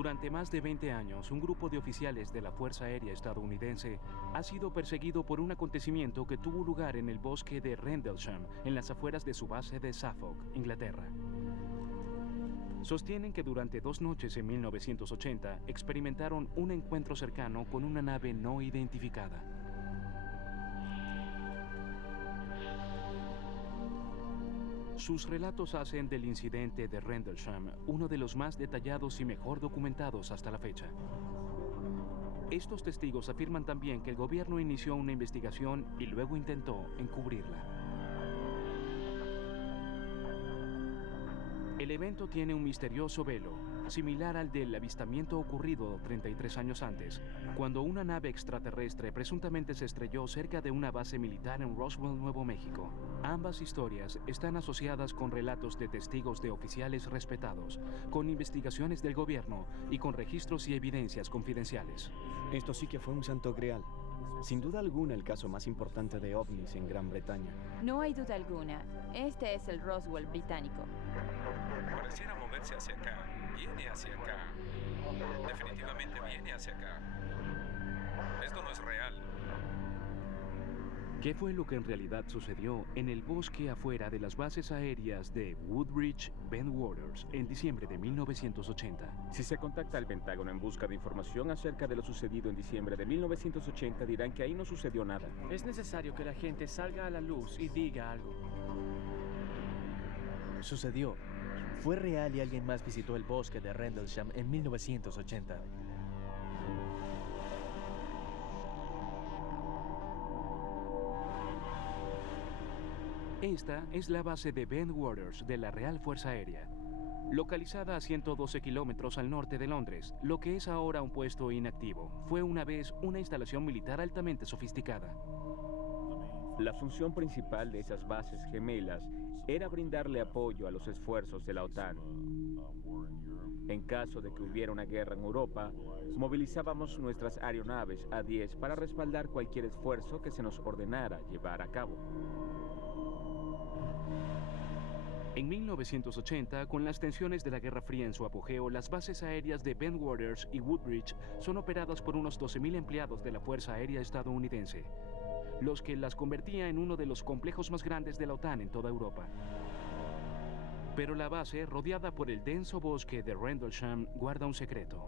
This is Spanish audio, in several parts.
Durante más de 20 años, un grupo de oficiales de la Fuerza Aérea estadounidense ha sido perseguido por un acontecimiento que tuvo lugar en el bosque de Rendlesham, en las afueras de su base de Suffolk, Inglaterra. Sostienen que durante 2 noches en 1980 experimentaron un encuentro cercano con una nave no identificada. Sus relatos hacen del incidente de Rendlesham uno de los más detallados y mejor documentados hasta la fecha. Estos testigos afirman también que el gobierno inició una investigación y luego intentó encubrirla. El evento tiene un misterioso velo, similar al del avistamiento ocurrido 33 años antes, cuando una nave extraterrestre presuntamente se estrelló cerca de una base militar en Roswell, Nuevo México. Ambas historias están asociadas con relatos de testigos de oficiales respetados, con investigaciones del gobierno y con registros y evidencias confidenciales. Esto sí que fue un santo grial. Sin duda alguna el caso más importante de ovnis en Gran Bretaña. No hay duda alguna. Este es el Roswell británico. Pareciera moverse hacia acá. Viene hacia acá. Definitivamente viene hacia acá. Esto no es real. ¿Qué fue lo que en realidad sucedió en el bosque afuera de las bases aéreas de Woodbridge, Bentwaters, en diciembre de 1980? Si se contacta al Pentágono en busca de información acerca de lo sucedido en diciembre de 1980, dirán que ahí no sucedió nada. Es necesario que la gente salga a la luz y diga algo. Sucedió. Fue real y alguien más visitó el bosque de Rendlesham en 1980. Esta es la base de Bentwaters de la Real Fuerza Aérea, localizada a 112 kilómetros al norte de Londres. Lo que es ahora un puesto inactivo fue una vez una instalación militar altamente sofisticada. La función principal de esas bases gemelas era brindarle apoyo a los esfuerzos de la OTAN. En caso de que hubiera una guerra en Europa, movilizábamos nuestras aeronaves A-10 para respaldar cualquier esfuerzo que se nos ordenara llevar a cabo. En 1980, con las tensiones de la Guerra Fría en su apogeo, las bases aéreas de Bentwaters y Woodbridge son operadas por unos 12.000 empleados de la Fuerza Aérea estadounidense, los que las convertía en uno de los complejos más grandes de la OTAN en toda Europa. Pero la base, rodeada por el denso bosque de Rendlesham, guarda un secreto.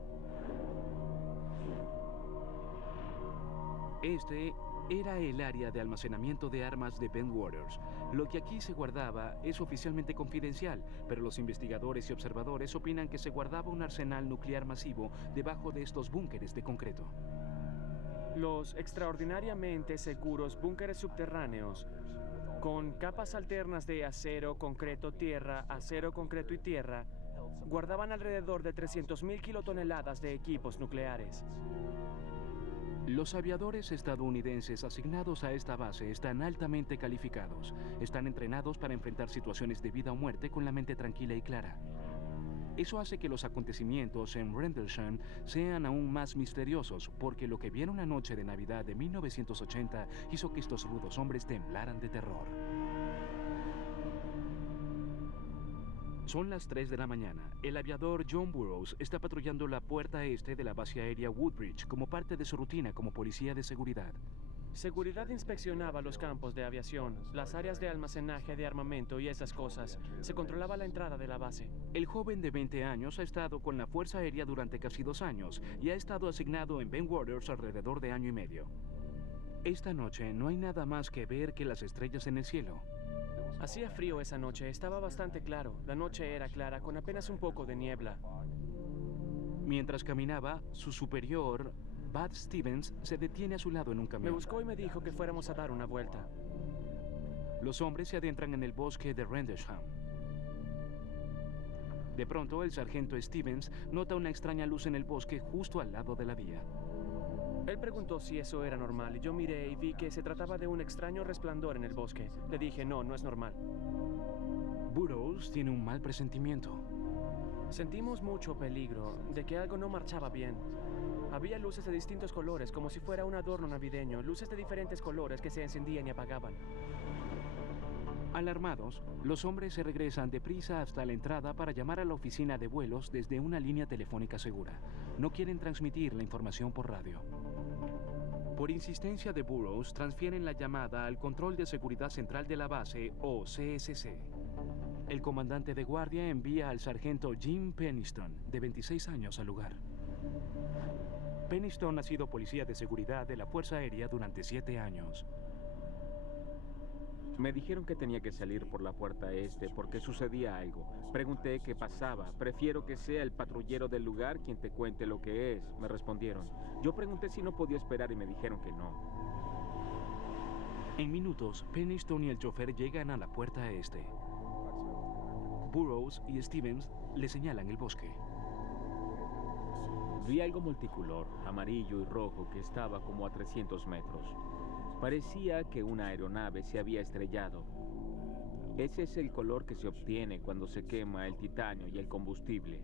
Este era el área de almacenamiento de armas de Bentwaters. Lo que aquí se guardaba es oficialmente confidencial, pero los investigadores y observadores opinan que se guardaba un arsenal nuclear masivo debajo de estos búnkeres de concreto. Los extraordinariamente seguros búnkeres subterráneos, con capas alternas de acero, concreto, tierra, acero, concreto y tierra, guardaban alrededor de 300.000 kilotoneladas de equipos nucleares. Los aviadores estadounidenses asignados a esta base están altamente calificados. Están entrenados para enfrentar situaciones de vida o muerte con la mente tranquila y clara. Eso hace que los acontecimientos en Rendlesham sean aún más misteriosos, porque lo que vieron la noche de Navidad de 1980 hizo que estos rudos hombres temblaran de terror. Son las 3 de la mañana. El aviador John Burroughs está patrullando la puerta este de la base aérea Woodbridge como parte de su rutina como policía de seguridad. Seguridad inspeccionaba los campos de aviación, las áreas de almacenaje de armamento y esas cosas. Se controlaba la entrada de la base. El joven de 20 años ha estado con la Fuerza Aérea durante casi 2 años y ha estado asignado en Bentwaters alrededor de año y medio. Esta noche no hay nada más que ver que las estrellas en el cielo. Hacía frío esa noche, estaba bastante claro. La noche era clara, con apenas un poco de niebla. Mientras caminaba, su superior, Bud Stevens, se detiene a su lado en un camión. Me buscó y me dijo que fuéramos a dar una vuelta. Los hombres se adentran en el bosque de Rendlesham. De pronto, el sargento Stevens nota una extraña luz en el bosque justo al lado de la vía. Él preguntó si eso era normal y yo miré y vi que se trataba de un extraño resplandor en el bosque. Le dije, no, no es normal. Burroughs tiene un mal presentimiento. Sentimos mucho peligro de que algo no marchaba bien. Había luces de distintos colores, como si fuera un adorno navideño, luces de diferentes colores que se encendían y apagaban. Alarmados, los hombres se regresan deprisa hasta la entrada para llamar a la oficina de vuelos desde una línea telefónica segura. No quieren transmitir la información por radio. Por insistencia de Burroughs, transfieren la llamada al Control de Seguridad Central de la Base, o CSC. El comandante de guardia envía al sargento Jim Penniston, de 26 años, al lugar. Penniston ha sido policía de seguridad de la Fuerza Aérea durante 7 años. Me dijeron que tenía que salir por la puerta este porque sucedía algo. Pregunté qué pasaba. Prefiero que sea el patrullero del lugar quien te cuente lo que es, me respondieron. Yo pregunté si no podía esperar y me dijeron que no. En minutos, Penniston y el chofer llegan a la puerta este. Burroughs y Stevens le señalan el bosque. Vi algo multicolor, amarillo y rojo, que estaba como a 300 metros. Parecía que una aeronave se había estrellado. Ese es el color que se obtiene cuando se quema el titanio y el combustible.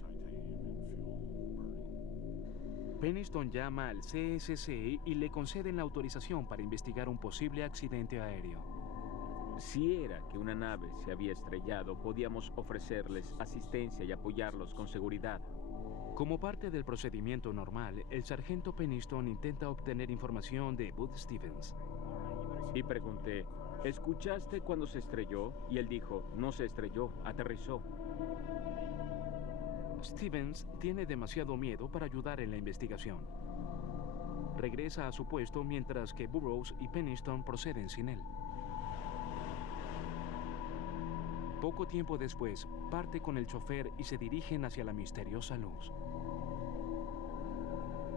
Penniston llama al CSC y le conceden la autorización para investigar un posible accidente aéreo. Si era que una nave se había estrellado, podíamos ofrecerles asistencia y apoyarlos con seguridad. Como parte del procedimiento normal, el sargento Penniston intenta obtener información de Bud Stevens. Y pregunté, ¿escuchaste cuando se estrelló? Y él dijo, no se estrelló, aterrizó. Stevens tiene demasiado miedo para ayudar en la investigación. Regresa a su puesto mientras que Burroughs y Penniston proceden sin él. Poco tiempo después, parte con el chofer y se dirigen hacia la misteriosa luz.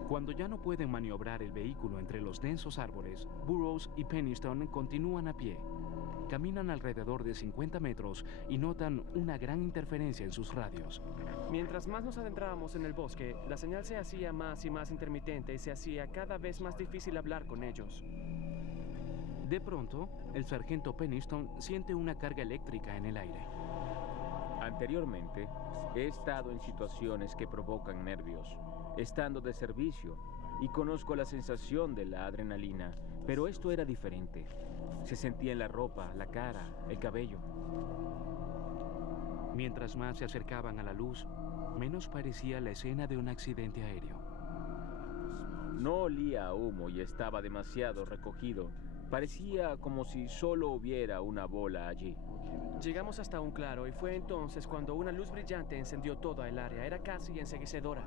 Cuando ya no pueden maniobrar el vehículo entre los densos árboles, Burroughs y Penniston continúan a pie. Caminan alrededor de 50 metros y notan una gran interferencia en sus radios. Mientras más nos adentrábamos en el bosque, la señal se hacía más y más intermitente y se hacía cada vez más difícil hablar con ellos. De pronto, el sargento Penniston siente una carga eléctrica en el aire. Anteriormente, he estado en situaciones que provocan nervios, estando de servicio, y conozco la sensación de la adrenalina, pero esto era diferente. Se sentía en la ropa, la cara, el cabello. Mientras más se acercaban a la luz, menos parecía la escena de un accidente aéreo. No olía a humo y estaba demasiado recogido. Parecía como si solo hubiera una bola allí. Llegamos hasta un claro y fue entonces cuando una luz brillante encendió toda el área. Era casi enceguecedora.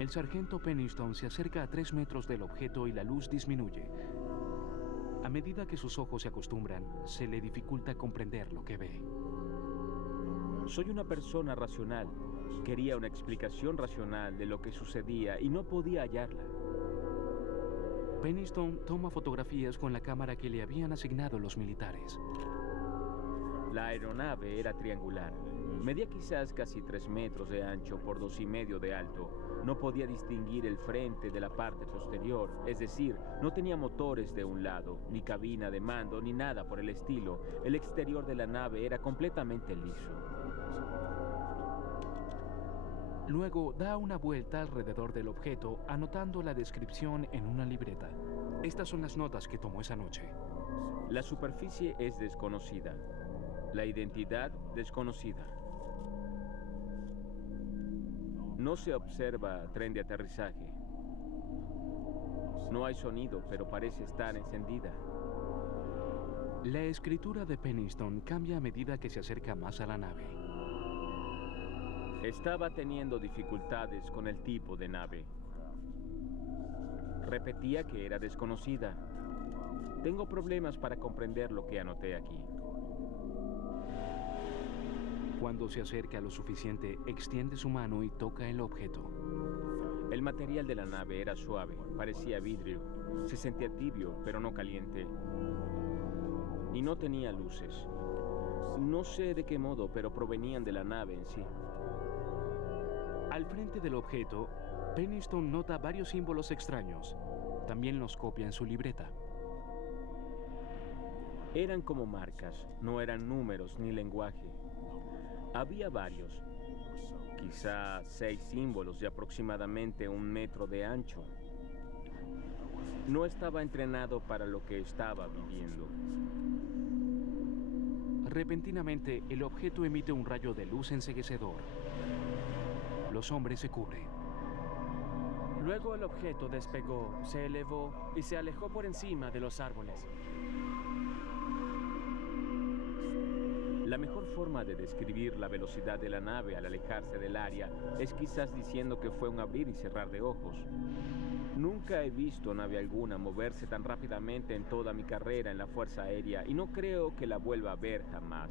El sargento Penniston se acerca a 3 metros del objeto y la luz disminuye. A medida que sus ojos se acostumbran, se le dificulta comprender lo que ve. Soy una persona racional. Quería una explicación racional de lo que sucedía y no podía hallarla. Penniston toma fotografías con la cámara que le habían asignado los militares. La aeronave era triangular. Medía quizás casi 3 metros de ancho por 2,5 de alto. No podía distinguir el frente de la parte posterior, es decir, no tenía motores de un lado, ni cabina de mando, ni nada por el estilo. El exterior de la nave era completamente liso. Luego da una vuelta alrededor del objeto, anotando la descripción en una libreta. Estas son las notas que tomó esa noche. La superficie es desconocida. La identidad desconocida. No se observa tren de aterrizaje. No hay sonido, pero parece estar encendida. La escritura de Penniston cambia a medida que se acerca más a la nave. Estaba teniendo dificultades con el tipo de nave. Repetía que era desconocida. Tengo problemas para comprender lo que anoté aquí. Cuando se acerca lo suficiente, extiende su mano y toca el objeto. El material de la nave era suave, parecía vidrio. Se sentía tibio, pero no caliente. Y no tenía luces. No sé de qué modo, pero provenían de la nave en sí. Al frente del objeto, Penniston nota varios símbolos extraños. También los copia en su libreta. Eran como marcas, no eran números ni lenguaje. Había varios, quizá 6 símbolos de aproximadamente 1 metro de ancho. No estaba entrenado para lo que estaba viviendo. Repentinamente, el objeto emite un rayo de luz enceguecedor. Los hombres se cubren. Luego el objeto despegó, se elevó y se alejó por encima de los árboles. La mejor forma de describir la velocidad de la nave al alejarse del área es quizás diciendo que fue un abrir y cerrar de ojos. Nunca he visto nave alguna moverse tan rápidamente en toda mi carrera en la Fuerza Aérea y no creo que la vuelva a ver jamás.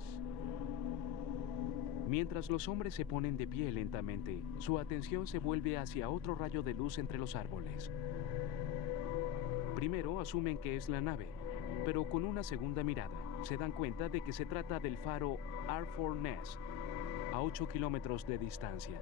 Mientras los hombres se ponen de pie lentamente, su atención se vuelve hacia otro rayo de luz entre los árboles. Primero asumen que es la nave, pero con una segunda mirada se dan cuenta de que se trata del faro Artful Ness, a 8 kilómetros de distancia.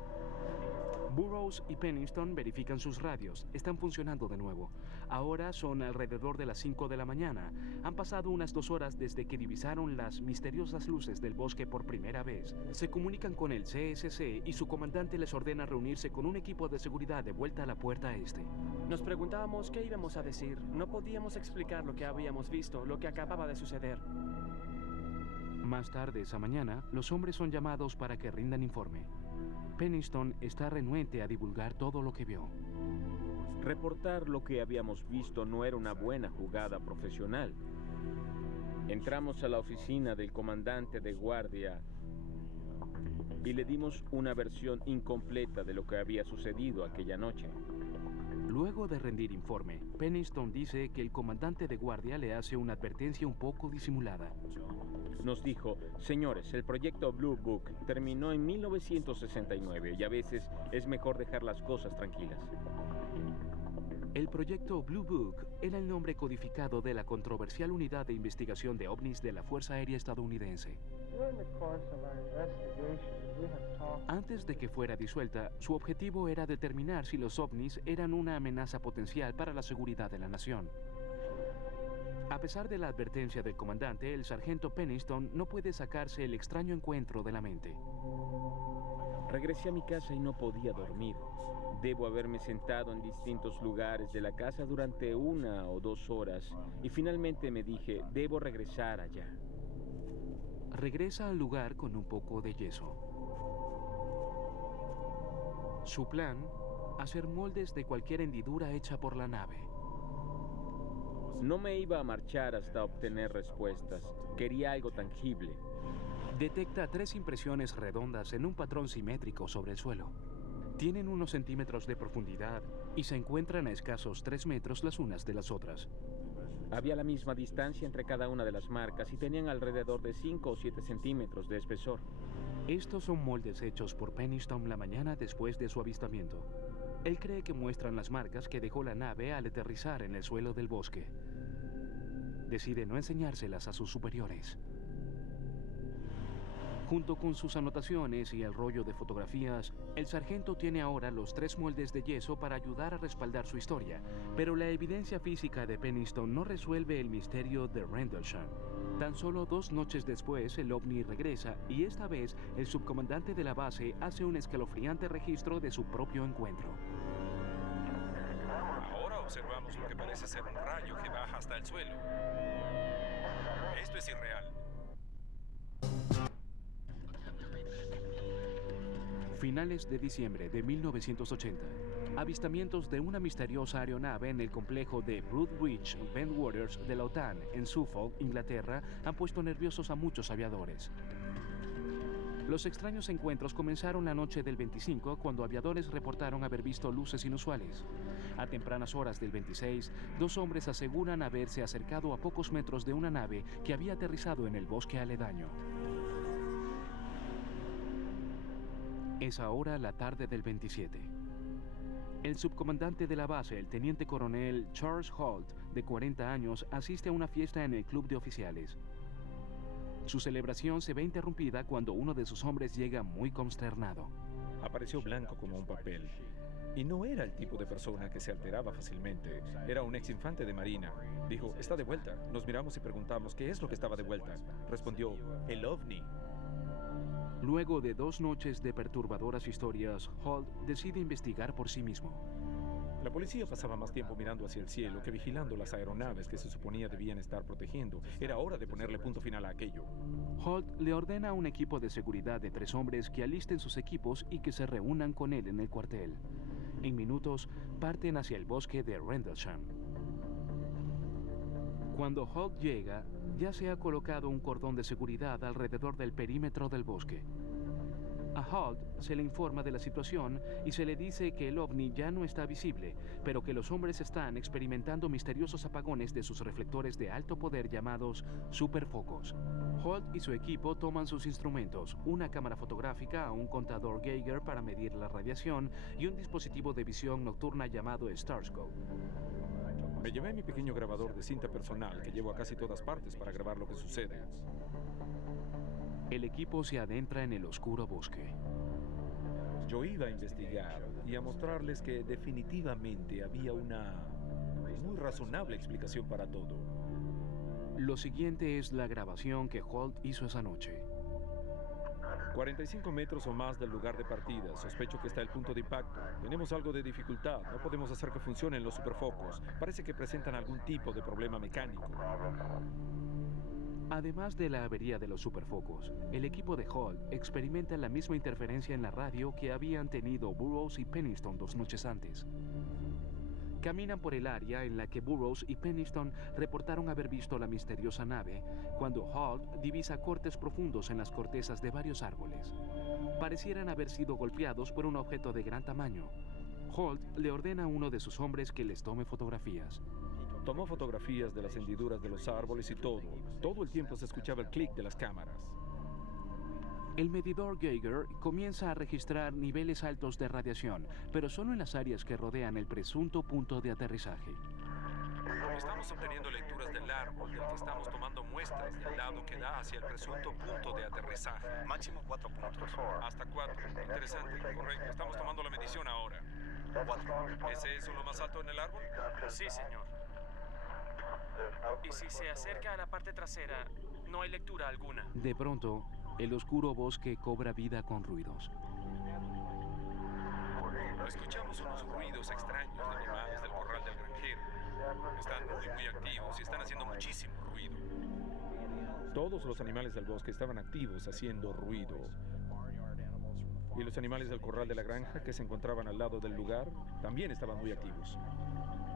Burroughs y Pennington verifican sus radios. Están funcionando de nuevo. Ahora son alrededor de las 5 de la mañana. Han pasado unas 2 horas desde que divisaron las misteriosas luces del bosque por primera vez. Se comunican con el CSC y su comandante les ordena reunirse con un equipo de seguridad de vuelta a la puerta este. Nos preguntábamos qué íbamos a decir. No podíamos explicar lo que habíamos visto, lo que acababa de suceder. Más tarde esa mañana, los hombres son llamados para que rindan informe. Pennington está renuente a divulgar todo lo que vio. Reportar lo que habíamos visto no era una buena jugada profesional. Entramos a la oficina del comandante de guardia y le dimos una versión incompleta de lo que había sucedido aquella noche. Luego de rendir informe, Pennington dice que el comandante de guardia le hace una advertencia un poco disimulada. Nos dijo: señores, el proyecto Blue Book terminó en 1969 y a veces es mejor dejar las cosas tranquilas. El proyecto Blue Book era el nombre codificado de la controversial unidad de investigación de ovnis de la Fuerza Aérea estadounidense. Antes de que fuera disuelta, su objetivo era determinar si los ovnis eran una amenaza potencial para la seguridad de la nación. A pesar de la advertencia del comandante, el sargento Pennington no puede sacarse el extraño encuentro de la mente. Regresé a mi casa y no podía dormir. Debo haberme sentado en distintos lugares de la casa durante 1 o 2 horas y finalmente me dije: debo regresar allá. Regresa al lugar con un poco de yeso. Su plan: hacer moldes de cualquier hendidura hecha por la nave. No me iba a marchar hasta obtener respuestas. Quería algo tangible. Detecta 3 impresiones redondas en un patrón simétrico sobre el suelo. Tienen unos centímetros de profundidad y se encuentran a escasos 3 metros las unas de las otras. Había la misma distancia entre cada una de las marcas y tenían alrededor de 5 o 7 centímetros de espesor. Estos son moldes hechos por Pennington la mañana después de su avistamiento. Él cree que muestran las marcas que dejó la nave al aterrizar en el suelo del bosque. Decide no enseñárselas a sus superiores. Junto con sus anotaciones y el rollo de fotografías, el sargento tiene ahora los 3 moldes de yeso para ayudar a respaldar su historia, pero la evidencia física de Pennington no resuelve el misterio de Rendlesham. Tan solo 2 noches después, el ovni regresa y esta vez el subcomandante de la base hace un escalofriante registro de su propio encuentro. Ahora observamos lo que parece ser un rayo que baja hasta el suelo. Esto es irreal. Finales de diciembre de 1980. Avistamientos de una misteriosa aeronave en el complejo de Broadbridge Bentwaters de la OTAN en Suffolk, Inglaterra, han puesto nerviosos a muchos aviadores. Los extraños encuentros comenzaron la noche del 25, cuando aviadores reportaron haber visto luces inusuales. A tempranas horas del 26, 2 hombres aseguran haberse acercado a pocos metros de una nave que había aterrizado en el bosque aledaño. Es ahora la tarde del 27. El subcomandante de la base, el teniente coronel Charles Holt, de 40 años, asiste a una fiesta en el club de oficiales. Su celebración se ve interrumpida cuando uno de sus hombres llega muy consternado. Apareció blanco como un papel. Y no era el tipo de persona que se alteraba fácilmente. Era un ex infante de marina. Dijo: está de vuelta. Nos miramos y preguntamos qué es lo que estaba de vuelta. Respondió: el ovni. Luego de 2 noches de perturbadoras historias, Holt decide investigar por sí mismo. La policía pasaba más tiempo mirando hacia el cielo que vigilando las aeronaves que se suponía debían estar protegiendo. Era hora de ponerle punto final a aquello. Holt le ordena a un equipo de seguridad de 3 hombres que alisten sus equipos y que se reúnan con él en el cuartel. En minutos, parten hacia el bosque de Rendlesham. Cuando Holt llega, ya se ha colocado un cordón de seguridad alrededor del perímetro del bosque. A Holt se le informa de la situación y se le dice que el ovni ya no está visible, pero que los hombres están experimentando misteriosos apagones de sus reflectores de alto poder llamados superfocos. Holt y su equipo toman sus instrumentos, una cámara fotográfica, un contador Geiger para medir la radiación y un dispositivo de visión nocturna llamado Starscope. Me llevé mi pequeño grabador de cinta personal que llevo a casi todas partes para grabar lo que sucede. El equipo se adentra en el oscuro bosque. Yo iba a investigar y a mostrarles que definitivamente había una muy razonable explicación para todo. Lo siguiente es la grabación que Holt hizo esa noche. 45 metros o más del lugar de partida. Sospecho que está el punto de impacto. Tenemos algo de dificultad. No podemos hacer que funcionen los superfocos. Parece que presentan algún tipo de problema mecánico. Además de la avería de los superfocos, el equipo de Holt experimenta la misma interferencia en la radio que habían tenido Burroughs y Pennington 2 noches antes. Caminan por el área en la que Burroughs y Pennington reportaron haber visto la misteriosa nave, cuando Holt divisa cortes profundos en las cortezas de varios árboles. Parecieran haber sido golpeados por un objeto de gran tamaño. Holt le ordena a uno de sus hombres que les tome fotografías. Tomó fotografías de las hendiduras de los árboles y todo. Todo el tiempo se escuchaba el clic de las cámaras. El medidor Geiger comienza a registrar niveles altos de radiación, pero solo en las áreas que rodean el presunto punto de aterrizaje. Estamos obteniendo lecturas del árbol del que estamos tomando muestras del lado que da hacia el presunto punto de aterrizaje. Máximo 4 puntos. Hasta 4. Interesante. Correcto. Estamos tomando la medición ahora. 4. ¿Ese es lo más alto en el árbol? Sí, señor. Y si se acerca a la parte trasera, no hay lectura alguna. De pronto, el oscuro bosque cobra vida con ruidos. Escuchamos unos ruidos extraños de animales del corral del granjero. Están muy activos y están haciendo muchísimo ruido. Todos los animales del bosque estaban activos haciendo ruido. Y los animales del corral de la granja que se encontraban al lado del lugar también estaban muy activos.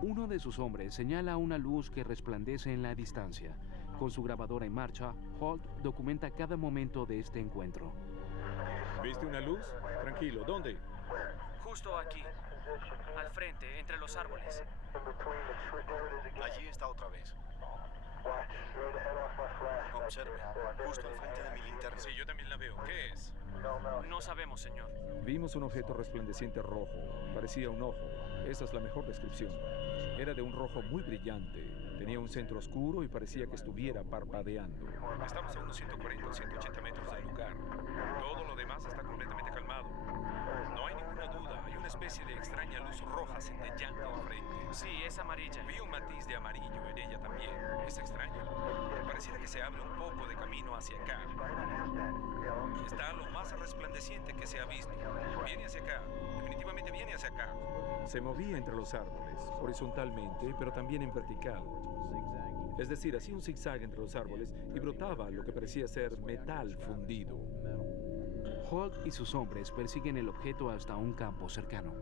Uno de sus hombres señala una luz que resplandece en la distancia. Con su grabadora en marcha, Holt documenta cada momento de este encuentro. ¿Viste una luz? Tranquilo, ¿dónde? Justo aquí, al frente, entre los árboles. Allí está otra vez. Observe, justo al frente de mi linterna. Sí, yo también la veo. ¿Qué es? No sabemos, señor. Vimos un objeto resplandeciente rojo. Parecía un ojo. Esa es la mejor descripción. Era de un rojo muy brillante. Tenía un centro oscuro y parecía que estuviera parpadeando. Estamos a unos 140 o 180 metros del lugar. Todo lo demás está completamente calmado. No hay ninguna duda. Hay una especie de extraña luz roja centelleante al frente. Sí, es amarilla. Vi un matiz de amarillo en ella también. Es extraño. Pareciera que se abre un poco de camino hacia acá. Está lo más resplandeciente que se ha visto. Viene hacia acá. Definitivamente viene hacia acá. Se movía entre los árboles, horizontalmente, pero también en vertical. Es decir, hacía un zigzag entre los árboles y brotaba lo que parecía ser metal fundido. Holt y sus hombres persiguen el objeto hasta un campo cercano.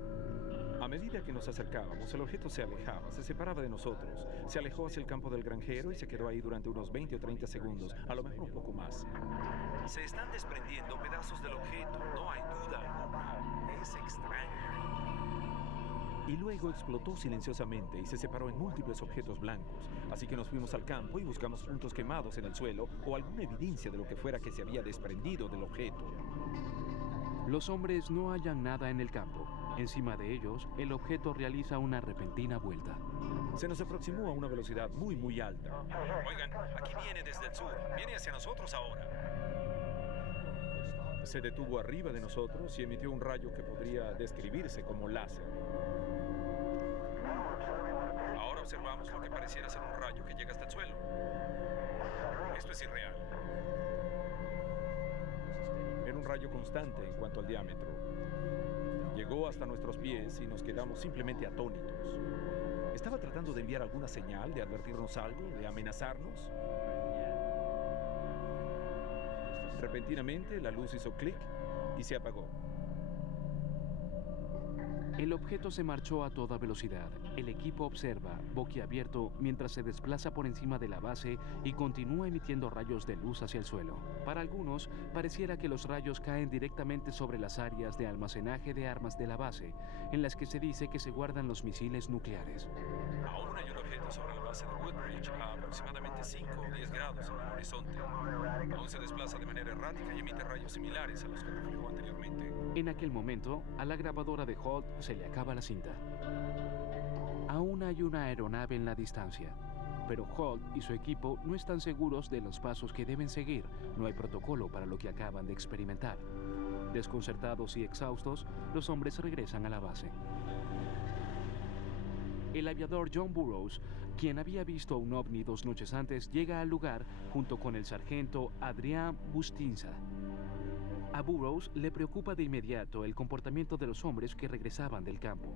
A medida que nos acercábamos, el objeto se alejaba, se separaba de nosotros. Se alejó hacia el campo del granjero y se quedó ahí durante unos 20 o 30 segundos, a lo mejor un poco más. Se están desprendiendo pedazos del objeto, no hay duda alguna. Es extraño. Y luego explotó silenciosamente y se separó en múltiples objetos blancos. Así que nos fuimos al campo y buscamos puntos quemados en el suelo o alguna evidencia de lo que fuera que se había desprendido del objeto. Los hombres no hallan nada en el campo. Encima de ellos, el objeto realiza una repentina vuelta. Se nos aproximó a una velocidad muy alta. Oigan, aquí viene desde el sur. Viene hacia nosotros ahora. Se detuvo arriba de nosotros y emitió un rayo que podría describirse como láser. Ahora observamos lo que pareciera ser un rayo que llega hasta el suelo. Esto es irreal. Era un rayo constante en cuanto al diámetro. Llegó hasta nuestros pies y nos quedamos simplemente atónitos. ¿Estaba tratando de enviar alguna señal, de advertirnos algo, de amenazarnos? Repentinamente, la luz hizo clic y se apagó. El objeto se marchó a toda velocidad. El equipo observa, boquiabierto, mientras se desplaza por encima de la base y continúa emitiendo rayos de luz hacia el suelo. Para algunos, pareciera que los rayos caen directamente sobre las áreas de almacenaje de armas de la base, en las que se dice que se guardan los misiles nucleares. Aún hay un objeto sobre la base de Woodbridge a aproximadamente 5 o 10 grados en el horizonte. Aún se desplaza de manera errática y emite rayos similares a los que reflejó anteriormente. En aquel momento, a la grabadora de Holt se le acaba la cinta. Aún hay una aeronave en la distancia, pero Holt y su equipo no están seguros de los pasos que deben seguir. No hay protocolo para lo que acaban de experimentar. Desconcertados y exhaustos, los hombres regresan a la base. El aviador John Burroughs, quien había visto un ovni 2 noches antes, llega al lugar junto con el sargento Adrián Bustinza. A Burroughs le preocupa de inmediato el comportamiento de los hombres que regresaban del campo.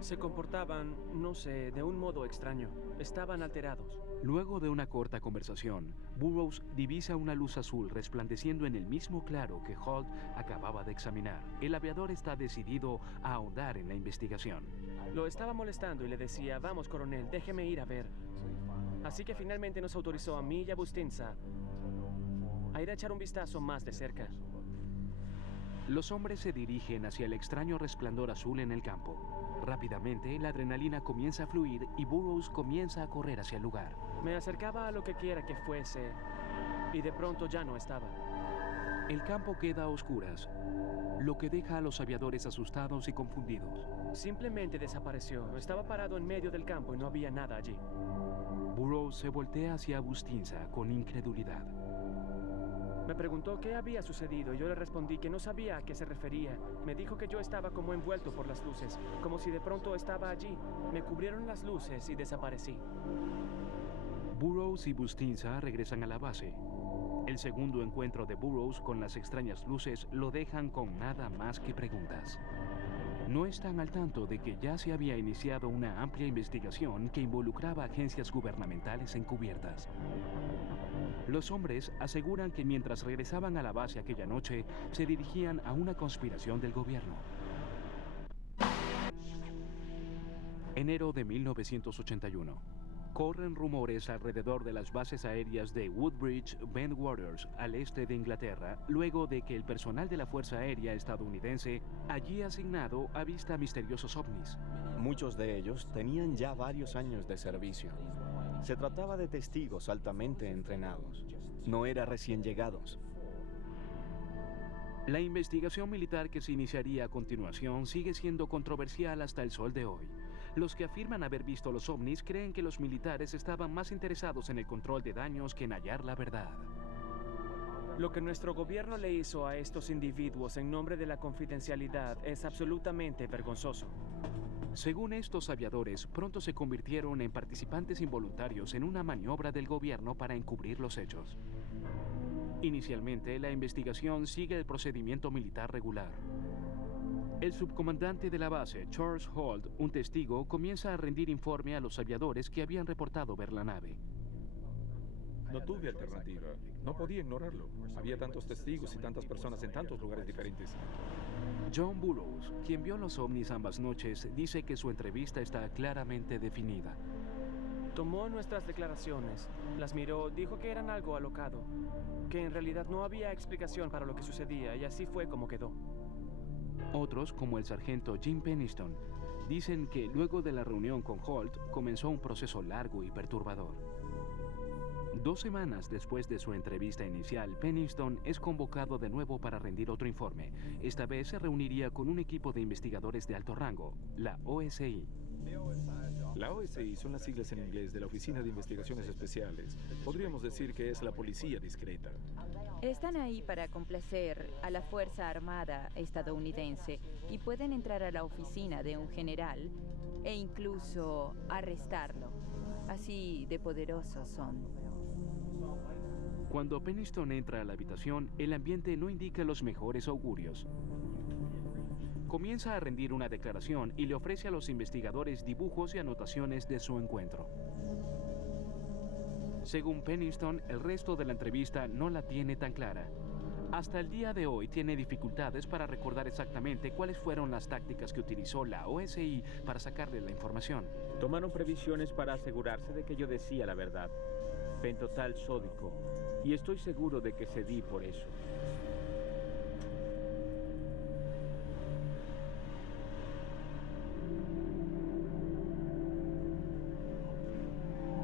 Se comportaban, no sé, de un modo extraño. Estaban alterados. Luego de una corta conversación, Burroughs divisa una luz azul resplandeciendo en el mismo claro que Holt acababa de examinar. El aviador está decidido a ahondar en la investigación. Lo estaba molestando y le decía, vamos, coronel, déjeme ir a ver. Así que finalmente nos autorizó a mí y a Bustinza a ir a echar un vistazo más de cerca. Los hombres se dirigen hacia el extraño resplandor azul en el campo. Rápidamente, la adrenalina comienza a fluir y Burroughs comienza a correr hacia el lugar. Me acercaba a lo que quiera que fuese y de pronto ya no estaba. El campo queda a oscuras, lo que deja a los aviadores asustados y confundidos. Simplemente desapareció. Estaba parado en medio del campo y no había nada allí. Burroughs se voltea hacia Bustinza con incredulidad. Me preguntó qué había sucedido y yo le respondí que no sabía a qué se refería. Me dijo que yo estaba como envuelto por las luces, como si de pronto estaba allí. Me cubrieron las luces y desaparecí. Burroughs y Bustinza regresan a la base. El segundo encuentro de Burroughs con las extrañas luces lo dejan con nada más que preguntas. No están al tanto de que ya se había iniciado una amplia investigación que involucraba agencias gubernamentales encubiertas. Los hombres aseguran que mientras regresaban a la base aquella noche, se dirigían a una conspiración del gobierno. Enero de 1981. Corren rumores alrededor de las bases aéreas de Woodbridge, Bentwaters, al este de Inglaterra, luego de que el personal de la Fuerza Aérea estadounidense allí asignado avista misteriosos ovnis. Muchos de ellos tenían ya varios años de servicio. Se trataba de testigos altamente entrenados. No eran recién llegados. La investigación militar que se iniciaría a continuación sigue siendo controversial hasta el sol de hoy. Los que afirman haber visto los ovnis creen que los militares estaban más interesados en el control de daños que en hallar la verdad. Lo que nuestro gobierno le hizo a estos individuos en nombre de la confidencialidad es absolutamente vergonzoso. Según estos aviadores, pronto se convirtieron en participantes involuntarios en una maniobra del gobierno para encubrir los hechos. Inicialmente, la investigación sigue el procedimiento militar regular. El subcomandante de la base, Charles Holt, un testigo, comienza a rendir informe a los aviadores que habían reportado ver la nave. No tuve alternativa. No podía ignorarlo. Había tantos testigos y tantas personas en tantos lugares diferentes. John Burroughs, quien vio los ovnis ambas noches, dice que su entrevista está claramente definida. Tomó nuestras declaraciones, las miró, dijo que eran algo alocado, que en realidad no había explicación para lo que sucedía y así fue como quedó. Otros, como el sargento Jim Penniston, dicen que luego de la reunión con Holt comenzó un proceso largo y perturbador. 2 semanas después de su entrevista inicial, Penniston es convocado de nuevo para rendir otro informe. Esta vez se reuniría con un equipo de investigadores de alto rango, la OSI. La OSI son las siglas en inglés de la Oficina de Investigaciones Especiales. Podríamos decir que es la policía discreta. Están ahí para complacer a la Fuerza Armada estadounidense y pueden entrar a la oficina de un general e incluso arrestarlo. Así de poderosos son. Cuando Penniston entra a la habitación, el ambiente no indica los mejores augurios. Comienza a rendir una declaración y le ofrece a los investigadores dibujos y anotaciones de su encuentro. Según Pennington, el resto de la entrevista no la tiene tan clara. Hasta el día de hoy tiene dificultades para recordar exactamente cuáles fueron las tácticas que utilizó la OSI para sacarle la información. Tomaron previsiones para asegurarse de que yo decía la verdad. Pentotal sódico. Y estoy seguro de que cedí por eso.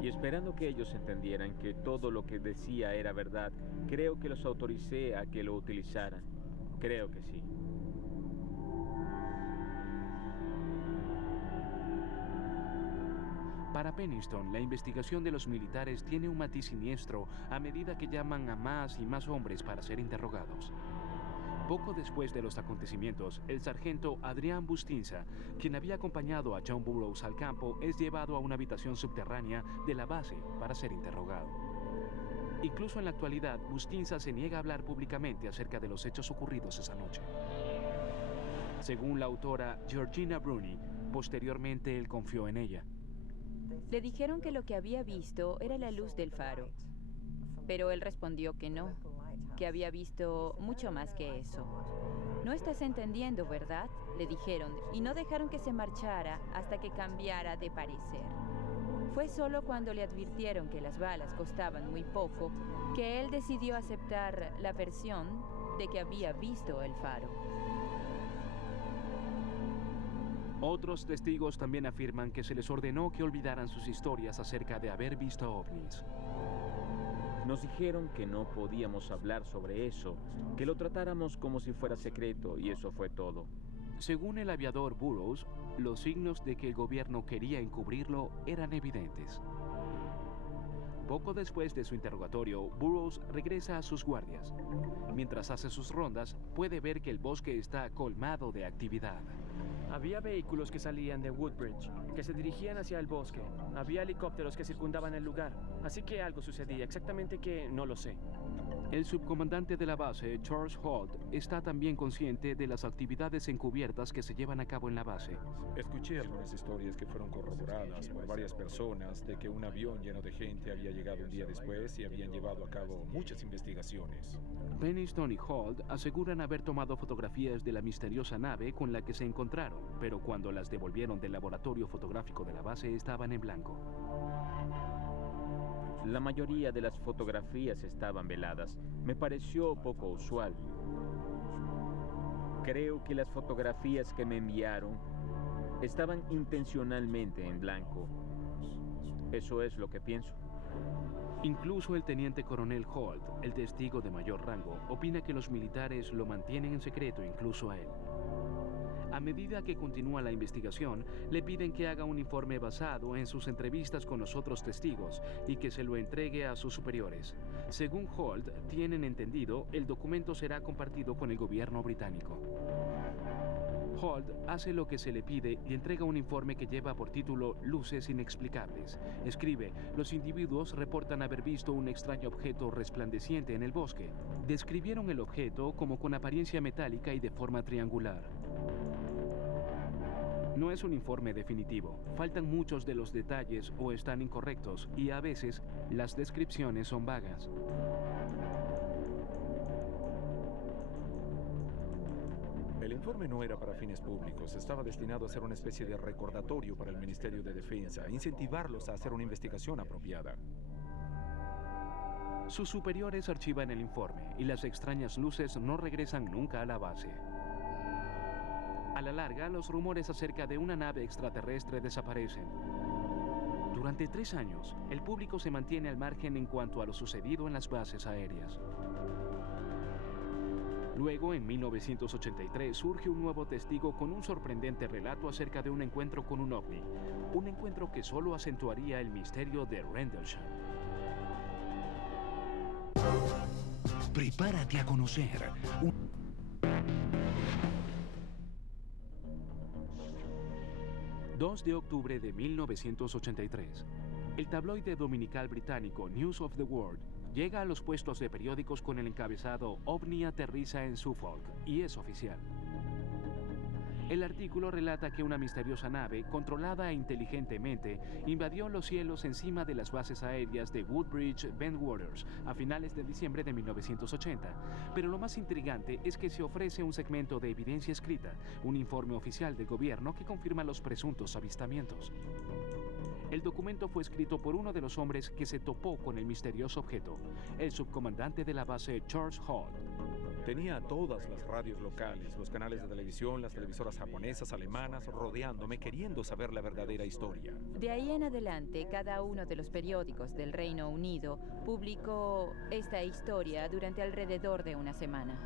Y esperando que ellos entendieran que todo lo que decía era verdad, creo que los autoricé a que lo utilizaran. Creo que sí. Para Pennington, la investigación de los militares tiene un matiz siniestro a medida que llaman a más y más hombres para ser interrogados. Poco después de los acontecimientos, el sargento Adrian Bustinza, quien había acompañado a John Burroughs al campo, es llevado a una habitación subterránea de la base para ser interrogado. Incluso en la actualidad, Bustinza se niega a hablar públicamente acerca de los hechos ocurridos esa noche. Según la autora Georgina Bruni, posteriormente él confió en ella. Le dijeron que lo que había visto era la luz del faro, pero él respondió que no, que había visto mucho más que eso. No estás entendiendo, ¿verdad?, le dijeron, y no dejaron que se marchara hasta que cambiara de parecer. Fue solo cuando le advirtieron que las balas costaban muy poco que él decidió aceptar la versión de que había visto el faro. Otros testigos también afirman que se les ordenó que olvidaran sus historias acerca de haber visto ovnis. Nos dijeron que no podíamos hablar sobre eso, que lo tratáramos como si fuera secreto, y eso fue todo. Según el aviador Burroughs, los signos de que el gobierno quería encubrirlo eran evidentes. Poco después de su interrogatorio, Burroughs regresa a sus guardias. Mientras hace sus rondas, puede ver que el bosque está colmado de actividad. Había vehículos que salían de Woodbridge, que se dirigían hacia el bosque. Había helicópteros que circundaban el lugar. Así que algo sucedía, exactamente qué, no lo sé. El subcomandante de la base, Charles Holt, está también consciente de las actividades encubiertas que se llevan a cabo en la base. Escuché algunas historias que fueron corroboradas por varias personas de que un avión lleno de gente había llegado un día después y habían llevado a cabo muchas investigaciones. Pennington y Holt aseguran haber tomado fotografías de la misteriosa nave con la que se encontraron, pero cuando las devolvieron del laboratorio fotográfico de la base estaban en blanco. La mayoría de las fotografías estaban veladas. Me pareció poco usual. Creo que las fotografías que me enviaron estaban intencionalmente en blanco. Eso es lo que pienso. Incluso el teniente coronel Holt, el testigo de mayor rango, opina que los militares lo mantienen en secreto incluso a él. A medida que continúa la investigación, le piden que haga un informe basado en sus entrevistas con los otros testigos y que se lo entregue a sus superiores. Según Holt, tienen entendido, el documento será compartido con el gobierno británico. Holt hace lo que se le pide y entrega un informe que lleva por título Luces inexplicables. Escribe, los individuos reportan haber visto un extraño objeto resplandeciente en el bosque. Describieron el objeto como con apariencia metálica y de forma triangular. No es un informe definitivo, faltan muchos de los detalles o están incorrectos y a veces las descripciones son vagas. El informe no era para fines públicos, estaba destinado a ser una especie de recordatorio para el Ministerio de Defensa, incentivarlos a hacer una investigación apropiada. Sus superiores archivan el informe y las extrañas luces no regresan nunca a la base. A la larga, los rumores acerca de una nave extraterrestre desaparecen. Durante 3 años, el público se mantiene al margen en cuanto a lo sucedido en las bases aéreas. Luego, en 1983, surge un nuevo testigo con un sorprendente relato acerca de un encuentro con un ovni. Un encuentro que solo acentuaría el misterio de Rendlesham. Prepárate a conocer un... 2 de octubre de 1983. El tabloide dominical británico News of the World llega a los puestos de periódicos con el encabezado OVNI aterriza en Suffolk, y es oficial. El artículo relata que una misteriosa nave, controlada inteligentemente, invadió los cielos encima de las bases aéreas de Woodbridge Bentwaters a finales de diciembre de 1980. Pero lo más intrigante es que se ofrece un segmento de evidencia escrita, un informe oficial del gobierno que confirma los presuntos avistamientos. El documento fue escrito por uno de los hombres que se topó con el misterioso objeto, el subcomandante de la base Charles Holt. Tenía todas las radios locales, los canales de televisión, las televisoras japonesas, alemanas, rodeándome, queriendo saber la verdadera historia. De ahí en adelante, cada uno de los periódicos del Reino Unido publicó esta historia durante alrededor de una semana.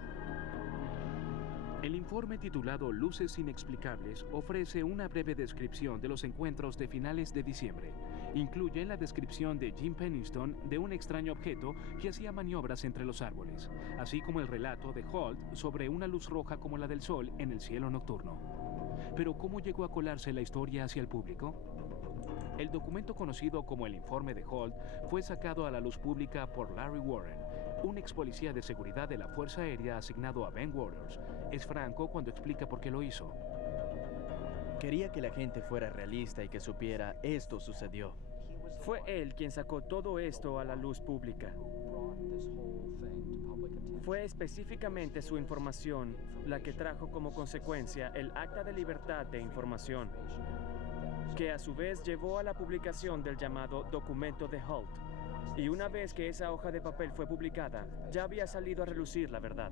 El informe titulado Luces Inexplicables ofrece una breve descripción de los encuentros de finales de diciembre. Incluye la descripción de Jim Penniston de un extraño objeto que hacía maniobras entre los árboles, así como el relato de Holt sobre una luz roja como la del sol en el cielo nocturno. Pero ¿cómo llegó a colarse la historia hacia el público? El documento conocido como el informe de Holt fue sacado a la luz pública por Larry Warren, un ex policía de seguridad de la Fuerza Aérea asignado a Bentwaters. Es franco cuando explica por qué lo hizo. Quería que la gente fuera realista y que supiera esto sucedió. Fue él quien sacó todo esto a la luz pública. Fue específicamente su información la que trajo como consecuencia el Acta de Libertad de Información, que a su vez llevó a la publicación del llamado Documento de Holt. Y una vez que esa hoja de papel fue publicada, ya había salido a relucir la verdad.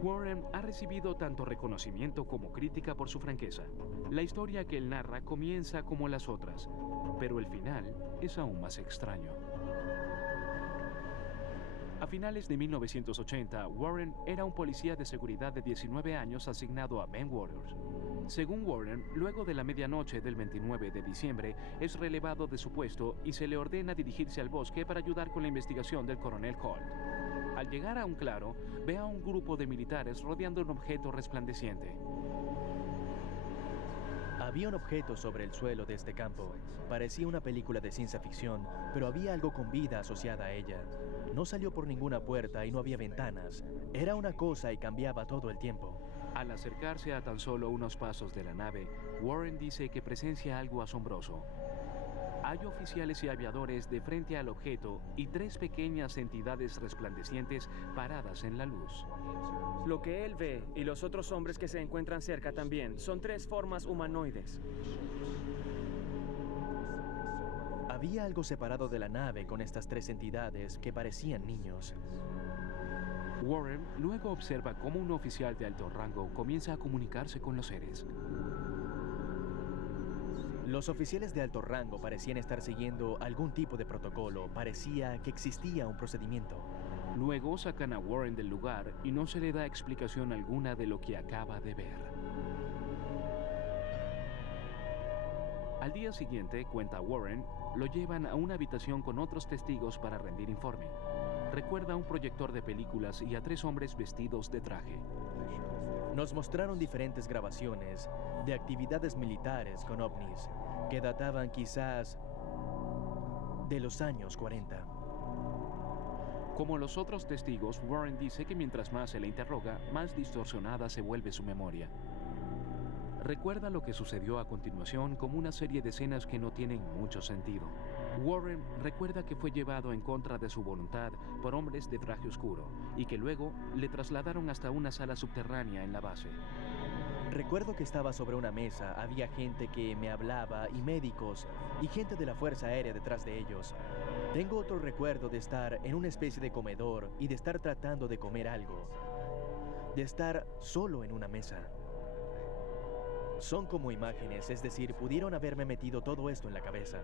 Warren ha recibido tanto reconocimiento como crítica por su franqueza. La historia que él narra comienza como las otras, pero el final es aún más extraño. A finales de 1980, Warren era un policía de seguridad de 19 años asignado a Bentwaters. Según Warren, luego de la medianoche del 29 de diciembre, es relevado de su puesto y se le ordena dirigirse al bosque para ayudar con la investigación del coronel Holt. Al llegar a un claro, ve a un grupo de militares rodeando un objeto resplandeciente. Había un objeto sobre el suelo de este campo. Parecía una película de ciencia ficción, pero había algo con vida asociada a ella. No salió por ninguna puerta y no había ventanas. Era una cosa y cambiaba todo el tiempo. Al acercarse a tan solo unos pasos de la nave, Warren dice que presencia algo asombroso. Hay oficiales y aviadores de frente al objeto y 3 pequeñas entidades resplandecientes paradas en la luz. Lo que él ve y los otros hombres que se encuentran cerca también son 3 formas humanoides. Había algo separado de la nave con estas 3 entidades que parecían niños. Warren luego observa cómo un oficial de alto rango comienza a comunicarse con los seres. Los oficiales de alto rango parecían estar siguiendo algún tipo de protocolo. Parecía que existía un procedimiento. Luego sacan a Warren del lugar y no se le da explicación alguna de lo que acaba de ver. Al día siguiente, cuenta Warren, lo llevan a una habitación con otros testigos para rendir informe. Recuerda un proyector de películas y a 3 hombres vestidos de traje. Nos mostraron diferentes grabaciones de actividades militares con ovnis que databan quizás de los años 40. Como los otros testigos, Warren dice que mientras más se le interroga, más distorsionada se vuelve su memoria. Recuerda lo que sucedió a continuación como una serie de escenas que no tienen mucho sentido. Warren recuerda que fue llevado en contra de su voluntad por hombres de traje oscuro y que luego le trasladaron hasta una sala subterránea en la base. Recuerdo que estaba sobre una mesa, había gente que me hablaba y médicos y gente de la Fuerza Aérea detrás de ellos. Tengo otro recuerdo de estar en una especie de comedor y de estar tratando de comer algo, de estar solo en una mesa. Son como imágenes, es decir, pudieron haberme metido todo esto en la cabeza.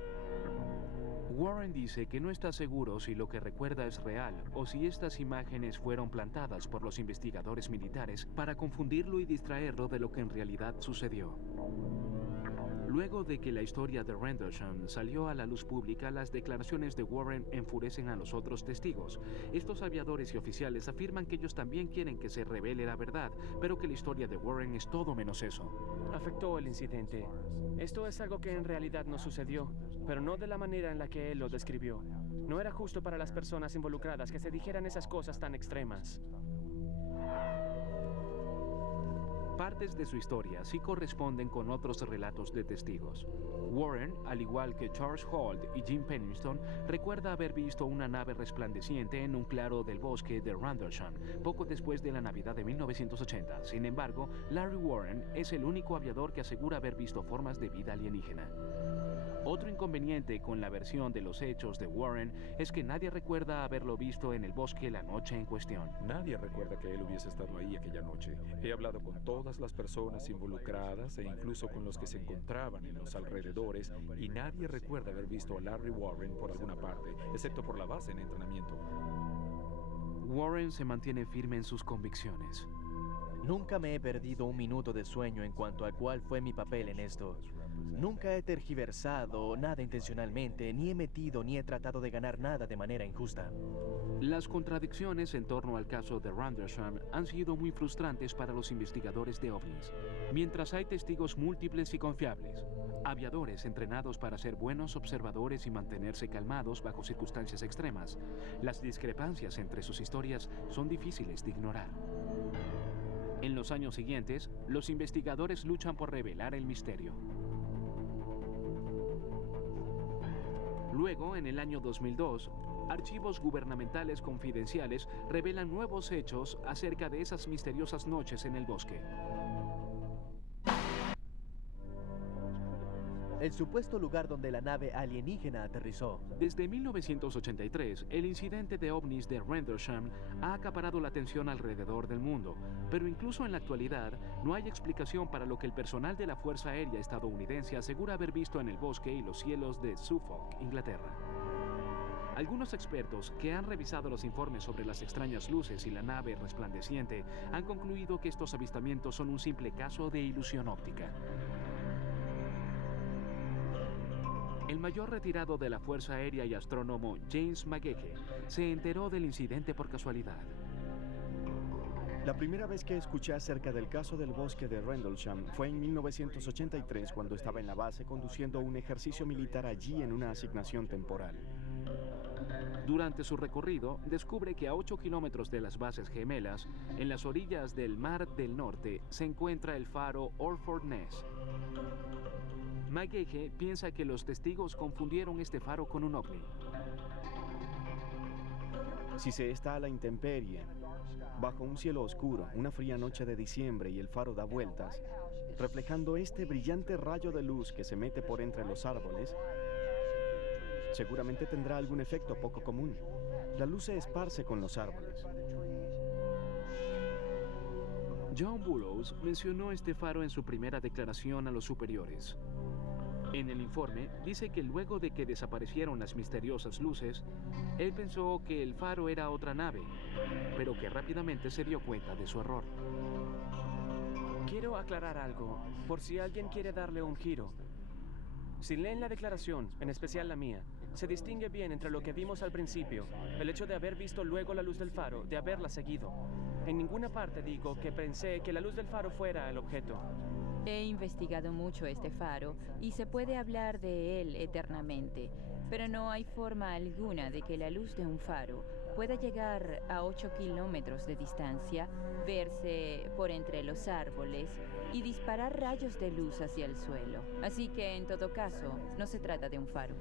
Warren dice que no está seguro si lo que recuerda es real o si estas imágenes fueron plantadas por los investigadores militares para confundirlo y distraerlo de lo que en realidad sucedió. Luego de que la historia de Rendlesham salió a la luz pública, las declaraciones de Warren enfurecen a los otros testigos. Estos aviadores y oficiales afirman que ellos también quieren que se revele la verdad, pero que la historia de Warren es todo menos eso. Afectó el incidente. Esto es algo que en realidad no sucedió, pero no de la manera en la que él lo describió. No era justo para las personas involucradas que se dijeran esas cosas tan extremas. Partes de su historia sí corresponden con otros relatos de testigos. Warren, al igual que Charles Holt y Jim Pennington, recuerda haber visto una nave resplandeciente en un claro del bosque de Rendlesham, poco después de la Navidad de 1980. Sin embargo, Larry Warren es el único aviador que asegura haber visto formas de vida alienígena. Otro inconveniente con la versión de los hechos de Warren es que nadie recuerda haberlo visto en el bosque la noche en cuestión. Nadie recuerda que él hubiese estado ahí aquella noche. He hablado con todas las personas involucradas e incluso con los que se encontraban en los alrededores y nadie recuerda haber visto a Larry Warren por alguna parte, excepto por la base en entrenamiento. Warren se mantiene firme en sus convicciones. Nunca me he perdido un minuto de sueño en cuanto a cuál fue mi papel en esto. Nunca he tergiversado nada intencionalmente, ni he metido ni he tratado de ganar nada de manera injusta. Las contradicciones en torno al caso de Rendlesham han sido muy frustrantes para los investigadores de ovnis. Mientras hay testigos múltiples y confiables, aviadores entrenados para ser buenos observadores y mantenerse calmados bajo circunstancias extremas, las discrepancias entre sus historias son difíciles de ignorar. En los años siguientes, los investigadores luchan por revelar el misterio. Luego, en el año 2002, archivos gubernamentales confidenciales revelan nuevos hechos acerca de esas misteriosas noches en el bosque. El supuesto lugar donde la nave alienígena aterrizó. Desde 1983, el incidente de ovnis de Rendlesham ha acaparado la atención alrededor del mundo, pero incluso en la actualidad no hay explicación para lo que el personal de la Fuerza Aérea estadounidense asegura haber visto en el bosque y los cielos de Suffolk, Inglaterra. Algunos expertos que han revisado los informes sobre las extrañas luces y la nave resplandeciente han concluido que estos avistamientos son un simple caso de ilusión óptica. El mayor retirado de la Fuerza Aérea y astrónomo James McGehee se enteró del incidente por casualidad. La primera vez que escuché acerca del caso del bosque de Rendlesham fue en 1983 cuando estaba en la base conduciendo un ejercicio militar allí en una asignación temporal. Durante su recorrido, descubre que a 8 kilómetros de las bases gemelas, en las orillas del Mar del Norte, se encuentra el faro Orford Ness. McGehee piensa que los testigos confundieron este faro con un ovni. Si se está a la intemperie, bajo un cielo oscuro, una fría noche de diciembre y el faro da vueltas, reflejando este brillante rayo de luz que se mete por entre los árboles, seguramente tendrá algún efecto poco común. La luz se esparce con los árboles. John Burroughs mencionó este faro en su primera declaración a los superiores. En el informe dice que luego de que desaparecieron las misteriosas luces, él pensó que el faro era otra nave, pero que rápidamente se dio cuenta de su error. Quiero aclarar algo, por si alguien quiere darle un giro. Si leen la declaración, en especial la mía, se distingue bien entre lo que vimos al principio, el hecho de haber visto luego la luz del faro, de haberla seguido. En ninguna parte digo que pensé que la luz del faro fuera el objeto. He investigado mucho este faro y se puede hablar de él eternamente, pero no hay forma alguna de que la luz de un faro pueda llegar a 8 kilómetros de distancia, verse por entre los árboles y disparar rayos de luz hacia el suelo. Así que, en todo caso, no se trata de un faro.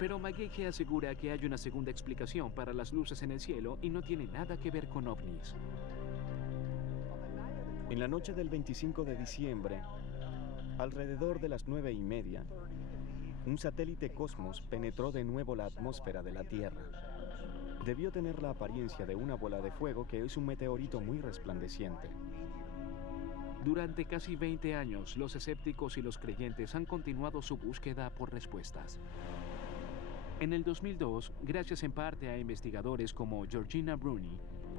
Pero McGehee asegura que hay una segunda explicación para las luces en el cielo y no tiene nada que ver con ovnis. En la noche del 25 de diciembre, alrededor de las 9:30, un satélite Cosmos penetró de nuevo la atmósfera de la Tierra. Debió tener la apariencia de una bola de fuego que es un meteorito muy resplandeciente. Durante casi 20 años, los escépticos y los creyentes han continuado su búsqueda por respuestas. En el 2002, gracias en parte a investigadores como Georgina Bruni,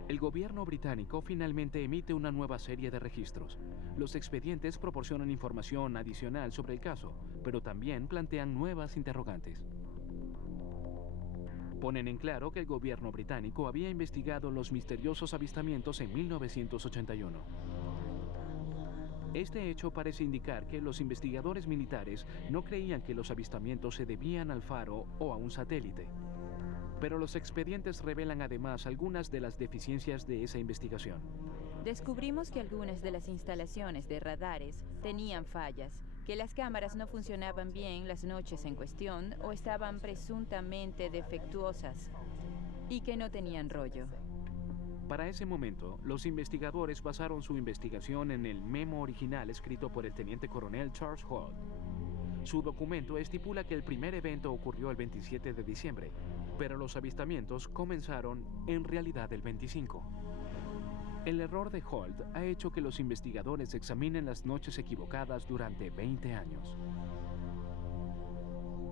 el gobierno británico finalmente emite una nueva serie de registros. Los expedientes proporcionan información adicional sobre el caso, pero también plantean nuevas interrogantes. Ponen en claro que el gobierno británico había investigado los misteriosos avistamientos en 1981. Este hecho parece indicar que los investigadores militares no creían que los avistamientos se debían al faro o a un satélite. Pero los expedientes revelan además algunas de las deficiencias de esa investigación. Descubrimos que algunas de las instalaciones de radares tenían fallas, que las cámaras no funcionaban bien las noches en cuestión o estaban presuntamente defectuosas y que no tenían rollo. Para ese momento, los investigadores basaron su investigación en el memo original escrito por el teniente coronel Charles Holt. Su documento estipula que el primer evento ocurrió el 27 de diciembre, pero los avistamientos comenzaron en realidad el 25. El error de Holt ha hecho que los investigadores examinen las noches equivocadas durante 20 años.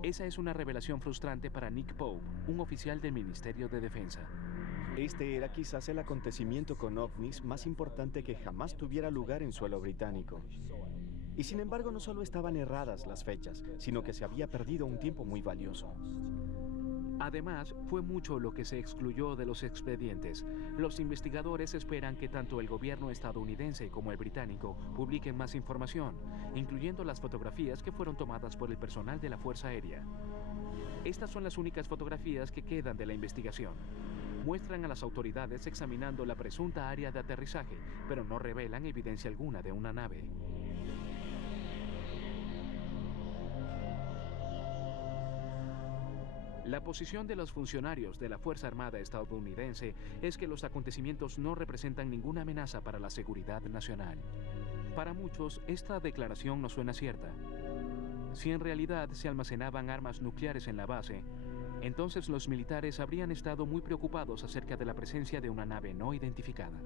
Esa es una revelación frustrante para Nick Pope, un oficial del Ministerio de Defensa. Este era quizás el acontecimiento con ovnis más importante que jamás tuviera lugar en suelo británico. Y sin embargo, no solo estaban erradas las fechas, sino que se había perdido un tiempo muy valioso. Además, fue mucho lo que se excluyó de los expedientes. Los investigadores esperan que tanto el gobierno estadounidense como el británico publiquen más información, incluyendo las fotografías que fueron tomadas por el personal de la Fuerza Aérea. Estas son las únicas fotografías que quedan de la investigación. Muestran a las autoridades examinando la presunta área de aterrizaje, pero no revelan evidencia alguna de una nave. La posición de los funcionarios de la Fuerza Armada estadounidense es que los acontecimientos no representan ninguna amenaza para la seguridad nacional. Para muchos, esta declaración no suena cierta. Si en realidad se almacenaban armas nucleares en la base, entonces los militares habrían estado muy preocupados acerca de la presencia de una nave no identificada.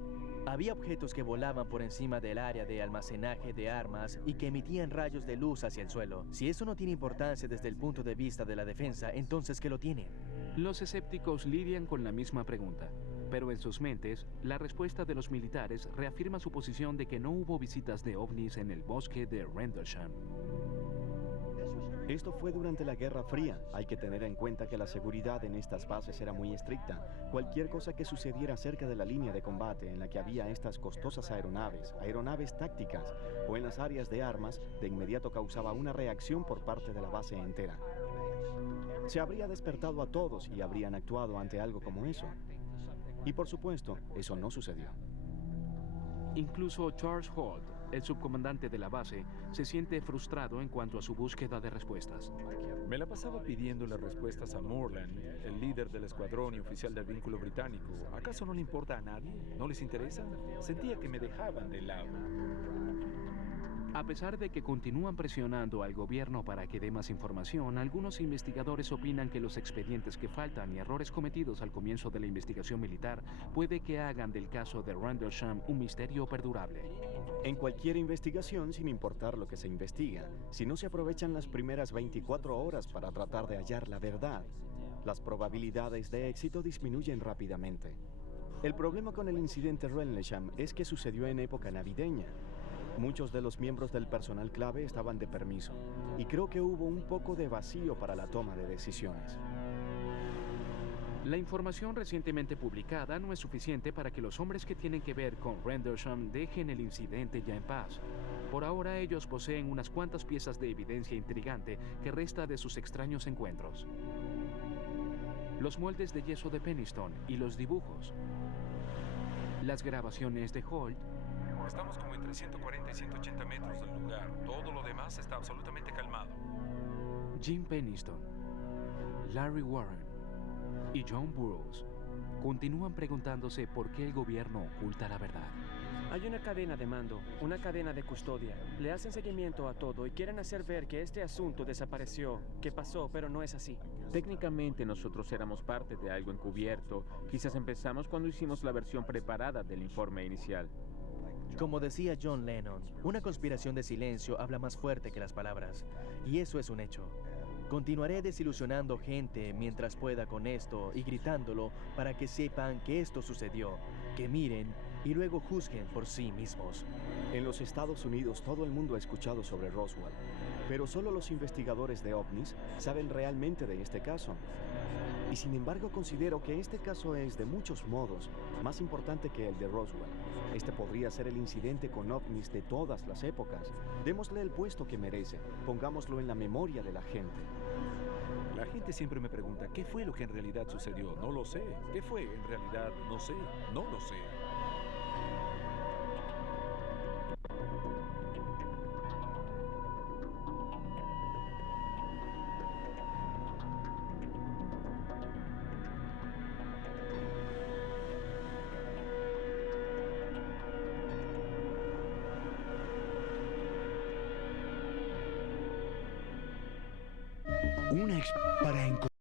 Había objetos que volaban por encima del área de almacenaje de armas y que emitían rayos de luz hacia el suelo. Si eso no tiene importancia desde el punto de vista de la defensa, entonces ¿qué lo tiene? Los escépticos lidian con la misma pregunta, pero en sus mentes, la respuesta de los militares reafirma su posición de que no hubo visitas de ovnis en el bosque de Rendlesham. Esto fue durante la Guerra Fría. Hay que tener en cuenta que la seguridad en estas bases era muy estricta. Cualquier cosa que sucediera cerca de la línea de combate en la que había estas costosas aeronaves tácticas o en las áreas de armas, de inmediato causaba una reacción por parte de la base entera. Se habría despertado a todos y habrían actuado ante algo como eso. Y por supuesto, eso no sucedió. Incluso Charles Holt, el subcomandante de la base, se siente frustrado en cuanto a su búsqueda de respuestas. Me la pasaba pidiéndole respuestas a Moreland, el líder del escuadrón y oficial del vínculo británico. ¿Acaso no le importa a nadie? ¿No les interesa? Sentía que me dejaban de lado. A pesar de que continúan presionando al gobierno para que dé más información, algunos investigadores opinan que los expedientes que faltan y errores cometidos al comienzo de la investigación militar puede que hagan del caso de Rendlesham un misterio perdurable. En cualquier investigación, sin importar lo que se investiga, si no se aprovechan las primeras 24 horas para tratar de hallar la verdad, las probabilidades de éxito disminuyen rápidamente. El problema con el incidente Rendlesham es que sucedió en época navideña. Muchos de los miembros del personal clave estaban de permiso, y creo que hubo un poco de vacío para la toma de decisiones. La información recientemente publicada no es suficiente para que los hombres que tienen que ver con Rendlesham dejen el incidente ya en paz. Por ahora ellos poseen unas cuantas piezas de evidencia intrigante que resta de sus extraños encuentros. Los moldes de yeso de Penniston y los dibujos. Las grabaciones de Holt. Estamos como entre 140 y 180 metros del lugar. Todo lo demás está absolutamente calmado. Jim Penniston, Larry Warren y John Burroughs continúan preguntándose por qué el gobierno oculta la verdad. Hay una cadena de mando, una cadena de custodia. Le hacen seguimiento a todo y quieren hacer ver que este asunto desapareció, que pasó, pero no es así. Técnicamente nosotros éramos parte de algo encubierto. Quizás empezamos cuando hicimos la versión preparada del informe inicial. Como decía John Lennon, una conspiración de silencio habla más fuerte que las palabras. Y eso es un hecho. Continuaré desilusionando gente mientras pueda con esto y gritándolo para que sepan que esto sucedió, que miren y luego juzguen por sí mismos. En los Estados Unidos todo el mundo ha escuchado sobre Roswell, pero solo los investigadores de ovnis saben realmente de este caso. Y sin embargo considero que este caso es, de muchos modos, más importante que el de Roswell. Este podría ser el incidente con ovnis de todas las épocas. Démosle el puesto que merece, pongámoslo en la memoria de la gente. La La gente siempre me pregunta, ¿qué fue lo que en realidad sucedió? No lo sé. ¿Qué fue? En realidad, no sé. No lo sé. para encontrar